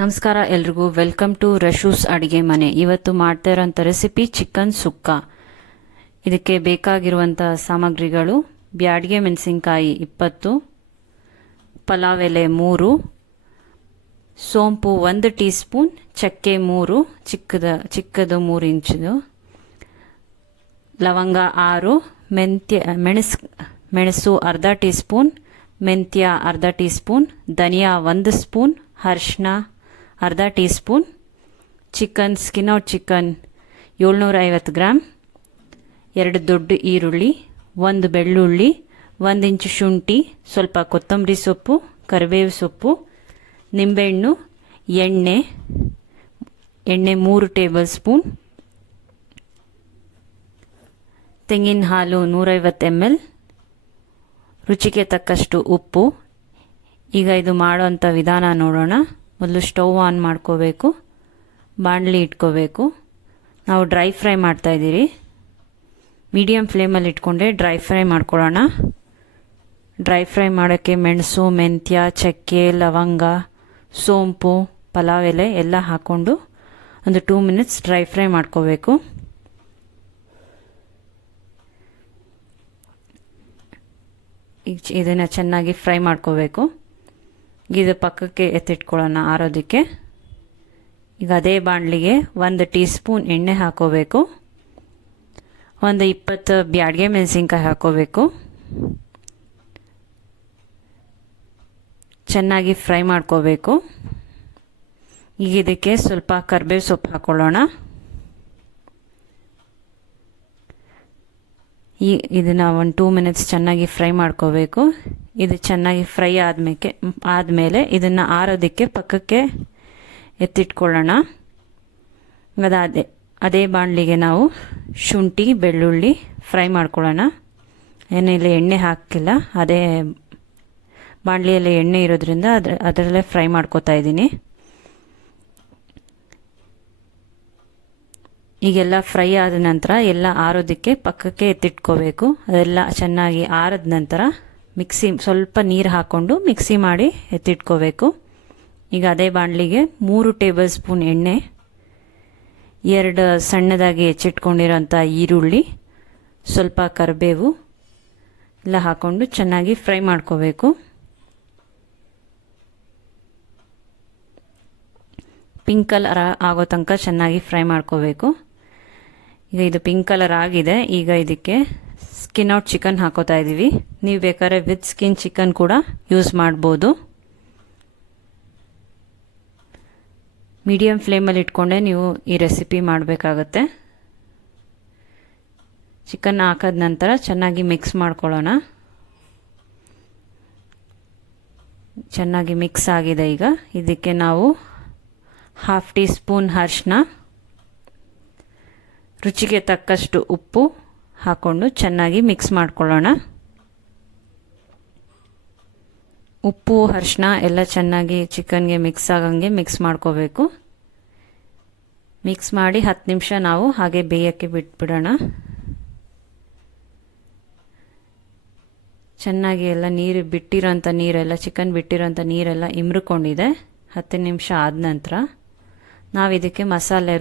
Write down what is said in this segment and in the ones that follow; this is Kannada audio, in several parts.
ನಮಸ್ಕಾರ ಎಲ್ರಿಗೂ, ವೆಲ್ಕಮ್ ಟು ರಶೂಸ್ ಅಡುಗೆ ಮನೆ. ಇವತ್ತು ಮಾಡ್ತಾ ಇರೋಂಥ ರೆಸಿಪಿ ಚಿಕನ್ ಸುಕ್ಕ. ಇದಕ್ಕೆ ಬೇಕಾಗಿರುವಂಥ ಸಾಮಗ್ರಿಗಳು: ಬ್ಯಾಡಗೆ ಮೆಣಸಿನ್ಕಾಯಿ 20, ಪಲಾವ್ ಎಲೆ 3, ಸೋಂಪು 1 ಟೀ ಸ್ಪೂನ್, ಚಕ್ಕೆ 3 ಚಿಕ್ಕದು 3 ಇಂಚದು, ಲವಂಗ 6, ಮೆಣಸು ಅರ್ಧ ಟೀ ಸ್ಪೂನ್, ಮೆಂತ್ಯ ಅರ್ಧ ಟೀ ಸ್ಪೂನ್, ಧನಿಯಾ 1 ಸ್ಪೂನ್, ಅರಿಶಿನ ಅರ್ಧ tea spoon, skin out chicken 750 gram, 2 ದೊಡ್ಡ ಈರುಳ್ಳಿ, 1 ಬೆಳ್ಳುಳ್ಳಿ, 1 ಇಂಚು ಶುಂಠಿ, ಸ್ವಲ್ಪ ಕೊತ್ತಂಬರಿ ಸೊಪ್ಪು, ಕರಿಬೇವು ಸೊಪ್ಪು, ನಿಂಬೆಹಣ್ಣು, ಎಣ್ಣೆ 3 ಟೇಬಲ್ ಸ್ಪೂನ್, ತೆಂಗಿನ ಹಾಲು 150 ml, ರುಚಿಗೆ ತಕ್ಕಷ್ಟು ಉಪ್ಪು. ಈಗ ಇದು ಮಾಡೋಂಥ ವಿಧಾನ ನೋಡೋಣ. ಮೊದಲು ಸ್ಟವ್ ಆನ್ ಮಾಡ್ಕೋಬೇಕು, ಬಾಣಲಿ ಇಟ್ಕೋಬೇಕು. ನಾವು ಡ್ರೈ ಫ್ರೈ ಮಾಡ್ತಾಯಿದ್ದೀರಿ. ಮೀಡಿಯಮ್ ಫ್ಲೇಮಲ್ಲಿ ಇಟ್ಕೊಂಡೆ ಡ್ರೈ ಫ್ರೈ ಮಾಡ್ಕೊಳ್ಳೋಣ. ಡ್ರೈ ಫ್ರೈ ಮಾಡೋಕ್ಕೆ ಮೆಣಸು, ಮೆಂತ್ಯ, ಚಕ್ಕೆ, ಲವಂಗ, ಸೋಂಪು, ಪಲಾವ್ ಎಲೆ ಎಲ್ಲ ಹಾಕ್ಕೊಂಡು ಒಂದು 2 ಮಿನಿಟ್ಸ್ ಡ್ರೈ ಫ್ರೈ ಮಾಡ್ಕೋಬೇಕು. ಇದನ್ನು ಚೆನ್ನಾಗಿ ಫ್ರೈ ಮಾಡ್ಕೋಬೇಕು. ಇದು ಪಕ್ಕಕ್ಕೆ ಎತ್ತಿಟ್ಕೊಳ್ಳೋಣ ಆರೋದಕ್ಕೆ. ಈಗ ಅದೇ ಬಾಣಲಿಗೆ 1 ಟೀ ಸ್ಪೂನ್ ಎಣ್ಣೆ ಹಾಕೋಬೇಕು. 20 ಬ್ಯಾಡಗೆ ಮೆಣಸಿನ್ಕಾಯಿ ಹಾಕೋಬೇಕು. ಚೆನ್ನಾಗಿ ಫ್ರೈ ಮಾಡ್ಕೋಬೇಕು. ಈಗ ಇದಕ್ಕೆ ಸ್ವಲ್ಪ ಕರಿಬೇವು ಸೊಪ್ಪು ಹಾಕೊಳ್ಳೋಣ. ಇದನ್ನು 2 ಮಿನಿಟ್ಸ್ ಚೆನ್ನಾಗಿ ಫ್ರೈ ಮಾಡ್ಕೋಬೇಕು. ಇದು ಚೆನ್ನಾಗಿ ಫ್ರೈ ಆದಮೇಲೆ ಇದನ್ನು ಆರೋದಕ್ಕೆ ಪಕ್ಕಕ್ಕೆ ಎತ್ತಿಟ್ಕೊಳ್ಳೋಣ. ಅದೇ ಬಾಣಲಿಗೆ ನಾವು ಶುಂಠಿ, ಬೆಳ್ಳುಳ್ಳಿ ಫ್ರೈ ಮಾಡ್ಕೊಳ್ಳೋಣ. ಏನಿಲ್ಲ, ಎಣ್ಣೆ ಹಾಕಿಲ್ಲ, ಅದೇ ಬಾಣಲಿಯಲ್ಲಿ ಎಣ್ಣೆ ಇರೋದ್ರಿಂದ ಅದರಲ್ಲೇ ಫ್ರೈ ಮಾಡ್ಕೋತಾ ಇದ್ದೀನಿ. ಈಗೆಲ್ಲ ಫ್ರೈ ಆದ ನಂತರ ಎಲ್ಲ ಆರೋದಕ್ಕೆ ಪಕ್ಕಕ್ಕೆ ಎತ್ತಿಟ್ಕೋಬೇಕು. ಅದೆಲ್ಲ ಚೆನ್ನಾಗಿ ಆರಿದ ನಂತರ ಸ್ವಲ್ಪ ನೀರು ಹಾಕ್ಕೊಂಡು ಮಿಕ್ಸಿ ಮಾಡಿ ಎತ್ತಿಟ್ಕೋಬೇಕು. ಈಗ ಅದೇ ಬಾಣಲಿಗೆ 3 ಟೇಬಲ್ ಸ್ಪೂನ್ ಎಣ್ಣೆ, 2 ಸಣ್ಣದಾಗಿ ಹೆಚ್ಚಿಟ್ಕೊಂಡಿರೋಂಥ ಈರುಳ್ಳಿ, ಸ್ವಲ್ಪ ಕರಿಬೇವು ಎಲ್ಲ ಹಾಕ್ಕೊಂಡು ಚೆನ್ನಾಗಿ ಫ್ರೈ ಮಾಡ್ಕೋಬೇಕು. ಪಿಂಕ್ ಕಲರ್ ಆಗೋ ತನಕ ಚೆನ್ನಾಗಿ ಫ್ರೈ ಮಾಡ್ಕೋಬೇಕು. ಈಗ ಇದು ಪಿಂಕ್ ಕಲರ್ ಆಗಿದೆ. ಈಗ ಇದಕ್ಕೆ ಸ್ಕಿನ್ ಔಟ್ ಚಿಕನ್ ಹಾಕೋತಾ ಇದ್ದೀವಿ. ನೀವು ಬೇಕಾದ್ರೆ ವಿತ್ ಸ್ಕಿನ್ ಚಿಕನ್ ಕೂಡ ಯೂಸ್ ಮಾಡ್ಬೋದು. ಮೀಡಿಯಮ್ ಫ್ಲೇಮಲ್ಲಿ ಇಟ್ಕೊಂಡೆ ನೀವು ಈ ರೆಸಿಪಿ ಮಾಡಬೇಕಾಗತ್ತೆ. ಚಿಕನ್ ಹಾಕಿದ ನಂತರ ಚೆನ್ನಾಗಿ ಮಿಕ್ಸ್ ಮಾಡ್ಕೊಳ್ಳೋಣ. ಚೆನ್ನಾಗಿ ಮಿಕ್ಸ್ ಆಗಿದೆ. ಈಗ ಇದಕ್ಕೆ ನಾವು 1/2 ಟೀ ಸ್ಪೂನ್ ಅರಿಶಿನ, ರುಚಿಗೆ ತಕ್ಕಷ್ಟು ಉಪ್ಪು ಹಾಕ್ಕೊಂಡು ಚೆನ್ನಾಗಿ ಮಿಕ್ಸ್ ಮಾಡ್ಕೊಳ್ಳೋಣ. ಉಪ್ಪು, ಅರಿಶಿನ ಎಲ್ಲ ಚೆನ್ನಾಗಿ ಚಿಕನ್ಗೆ ಮಿಕ್ಸ್ ಆಗಂಗೆ ಮಿಕ್ಸ್ ಮಾಡ್ಕೋಬೇಕು. ಮಿಕ್ಸ್ ಮಾಡಿ 10 ನಿಮಿಷ ನಾವು ಹಾಗೆ ಬೇಯಕ್ಕೆ ಬಿಟ್ಬಿಡೋಣ. ಚೆನ್ನಾಗಿ ಎಲ್ಲ ಚಿಕನ್ ಬಿಟ್ಟಿರೋಂಥ ನೀರೆಲ್ಲ ಇಮ್ರಿಕೊಂಡಿದೆ. 10 ನಿಮಿಷ ಆದ ನಂತರ ನಾವು ಇದಕ್ಕೆ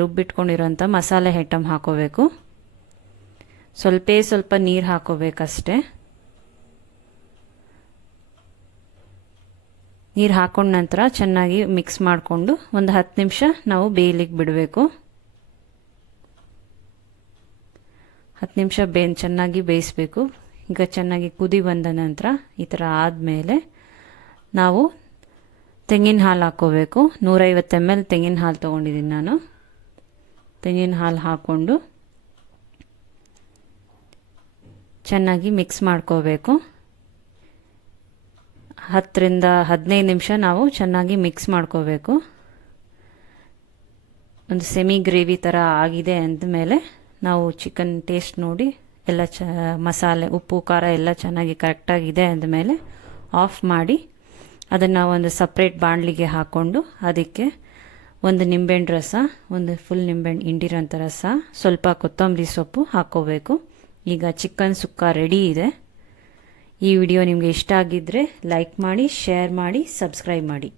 ರುಬ್ಬಿಟ್ಕೊಂಡಿರೋಂಥ ಮಸಾಲೆ ಐಟಮ್ ಹಾಕೋಬೇಕು. ಸ್ವಲ್ಪ ನೀರು ಹಾಕೋಬೇಕಷ್ಟೆ. ನೀರು ಹಾಕೊಂಡ ನಂತರ ಚೆನ್ನಾಗಿ ಮಿಕ್ಸ್ ಮಾಡಿಕೊಂಡು ಒಂದು 10 ನಿಮಿಷ ನಾವು ಬೇಯಲಿಕ್ಕೆ ಬಿಡಬೇಕು. 10 ನಿಮಿಷ ಚೆನ್ನಾಗಿ ಬೇಯಿಸಬೇಕು. ಈಗ ಚೆನ್ನಾಗಿ ಕುದಿ ಬಂದ ನಂತರ ಈ ಥರ ಆದಮೇಲೆ ನಾವು ತೆಂಗಿನ ಹಾಲು ಹಾಕ್ಕೋಬೇಕು. 150 ml ತೆಂಗಿನ ಹಾಲು ತೊಗೊಂಡಿದ್ದೀನಿ ನಾನು. ತೆಂಗಿನ ಹಾಲು ಹಾಕ್ಕೊಂಡು ಚೆನ್ನಾಗಿ ಮಿಕ್ಸ್ ಮಾಡ್ಕೋಬೇಕು. 10 ರಿಂದ 15 ನಿಮಿಷ ನಾವು ಚೆನ್ನಾಗಿ ಮಿಕ್ಸ್ ಮಾಡ್ಕೋಬೇಕು. ಒಂದು ಸೆಮಿ ಗ್ರೇವಿ ಥರ ಆಗಿದೆ ಅಂದಮೇಲೆ ನಾವು ಚಿಕನ್ ಟೇಸ್ಟ್ ನೋಡಿ ಎಲ್ಲ ಮಸಾಲೆ, ಉಪ್ಪು, ಖಾರ ಎಲ್ಲ ಚೆನ್ನಾಗಿ ಕರೆಕ್ಟಾಗಿದೆ ಅಂದಮೇಲೆ ಆಫ್ ಮಾಡಿ ಅದನ್ನು ಒಂದು ಸಪ್ರೇಟ್ ಬಾಣಲಿಗೆ ಹಾಕ್ಕೊಂಡು ಅದಕ್ಕೆ 1 ನಿಂಬೆಹಣ್ಣು ರಸ, ಒಂದು ಫುಲ್ ನಿಂಬೆಹಣ್ಣು ಹಿಂಡಿರೋಂಥ ರಸ, ಸ್ವಲ್ಪ ಕೊತ್ತಂಬರಿ ಸೊಪ್ಪು ಹಾಕ್ಕೋಬೇಕು. ಈಗ ಚಿಕನ್ ಸುಕ್ಕ ರೆಡಿ ಇದೆ. ಈ ವಿಡಿಯೋ ನಿಮಗೆ ಇಷ್ಟ ಆಗಿದ್ದರೆ ಲೈಕ್ ಮಾಡಿ, ಶೇರ್ ಮಾಡಿ, ಸಬ್ಸ್ಕ್ರೈಬ್ ಮಾಡಿ.